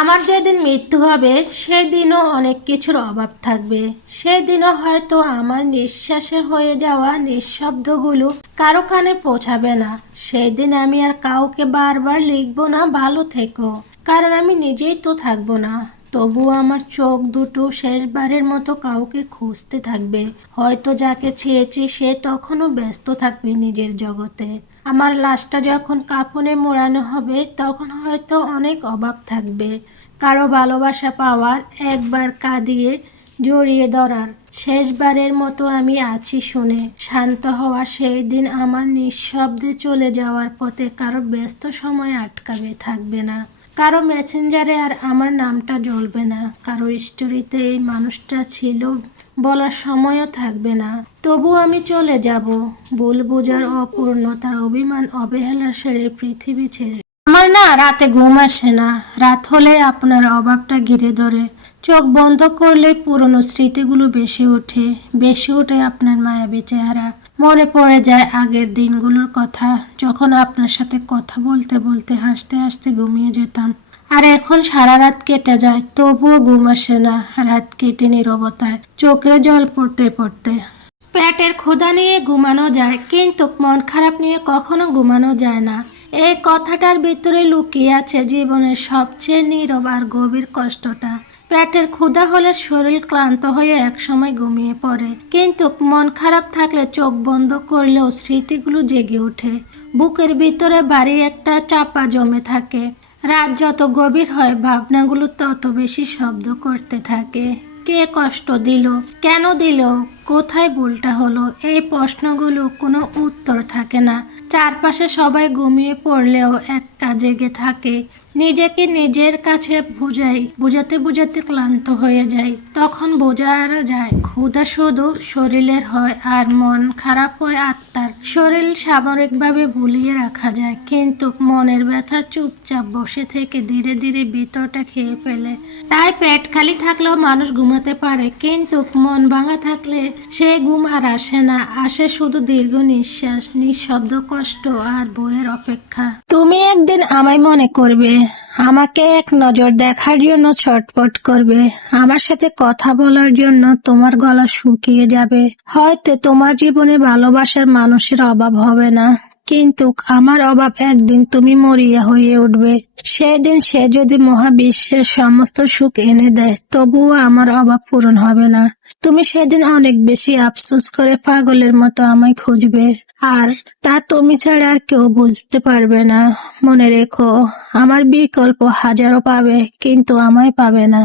আমার যেদিন মৃত্যু হবে সেদিনও অনেক কিছুর অভাব থাকবে। সেদিনও হয়তো আমার নিঃশ্বাসের হয়ে যাওয়া নিঃশব্দগুলো কারো কানে পৌঁছাবে না। সেদিন আমি আর কাউকে বারবার লিখবো না ভালো থেকো, কারণ আমি নিজেই তো থাকবো না। তবুও আমার চোখ দুটো শেষবারের মতো কাউকে খুঁজতে থাকবে। হয়তো যাকে চেয়েছি সে তখনও ব্যস্ত থাকবে নিজের জগতে। আমার লাশটা যখন কাফনে মোড়ানো হবে তখন হয়তো অনেক অভাব থাকবে। কারো ভালোবাসা পাওয়ার, একবার কাঁদিয়ে জড়িয়ে ধরার, শেষবারের মতো আমি আছি শুনে শান্ত হওয়ার সেই দিন আমার নিঃশব্দে চলে যাওয়ার পথে কারো ব্যস্ত সময় আটকাবে থাকবে না। কারো মেসেঞ্জারে আর আমার নামটা জ্বলবে না। কারো স্টোরিতে এই মানুষটা ছিল বলার সময়ও থাকবে না। তবু আমি চলে যাব, ভুল বোঝার, অপূর্ণতার, অভিমান, অবহেলার সেরে পৃথিবী ছেড়ে। আমার না রাতে ঘুম আসে না। রাত হলে আপনার অভাবটা ঘিরে ধরে। চোখ বন্ধ করলে পুরনো স্মৃতিগুলো বেশি ওঠে আপনার মায়াবী চেহারা। মনে পড়ে যায় আগের দিনগুলোর কথা, যখন আপনার সাথে কথা বলতে বলতে হাসতে হাসতে ঘুমিয়ে যেতাম। আর এখন সারা রাত কেটে যায়, তবুও ঘুম আসে না। রাত কেটে নীরবতায়, চোখে জল পড়তে পড়তে। পেটের ক্ষুধা নিয়ে ঘুমানো যায়, কিন্তু মন খারাপ নিয়ে কখনো ঘুমানো যায় না। এই কথাটার ভিতরে লুকিয়ে আছে জীবনের সবচেয়ে নীরব আর গভীর কষ্টটা। পেটের ক্ষুধা হলে শরীর ক্লান্ত হয়ে একসময় ঘুমিয়ে পড়ে, কিন্তু মন খারাপ থাকলে চোখ বন্ধ করলেও স্মৃতিগুলো জেগে ওঠে। বুকের ভিতরে ভারী একটা চাপা জমে থাকে। রাত যত গভীর হয় ভাবনাগুলো তত বেশি শব্দ করতে থাকে। কে কষ্ট দিল, কেন দিল, কোথায় ভুলটা হলো, এই প্রশ্নগুলো কোনো উত্তর থাকে না। চারপাশে সবাই ঘুমিয়ে পড়লেও একটা জেগে থাকে। নিজেকে নিজের কাছে বুঝাতে বুঝাতে ক্লান্ত হয়ে যায়। তখন বোঝা যায় ক্ষুধা শুধু শরীরের হয় আর মন খারাপ হয় আত্মার। শরীর সাময়িকভাবে ভুলিয়ে রাখা যায়, কিন্তু মনের ব্যথা চুপচাপ বসে থেকে ধীরে ধীরে ভিতরটা খেয়ে ফেলে। তাই পেট খালি থাকলেও মানুষ ঘুমাতে পারে, কিন্তু মন ভাঙা থাকলে সে ঘুম আর আসে না। আসে শুধু দীর্ঘ নিঃশ্বাস, নিঃশব্দ কষ্ট আর ভোরের অপেক্ষা। তুমি একদিন আমায় মনে করবে, আমাকে এক নজর দেখার জন্য ছটফট করবে, আমার সাথে কথা বলার জন্য তোমার গলা শুকিয়ে যাবে। হয়তো তোমার জীবনে ভালোবাসার মানুষের অভাব হবে না, কিন্তু আমার অভাব একদিন তুমি মরিয়া হয়ে উঠবে। সেদিন সে যদি মহাবিশ্বের সমস্ত সুখ এনে দেয়, তবুও আমার অভাব পূরণ হবে না। তুমি সেদিন অনেক বেশি আফসোস করে পাগলের মতো আমায় খুঁজবে, আর তা তুমি ছাড়া আর কেউ বুঝতে পারবে না। মনে রেখো, আমার বিকল্প হাজারো পাবে, কিন্তু আমায় পাবে না।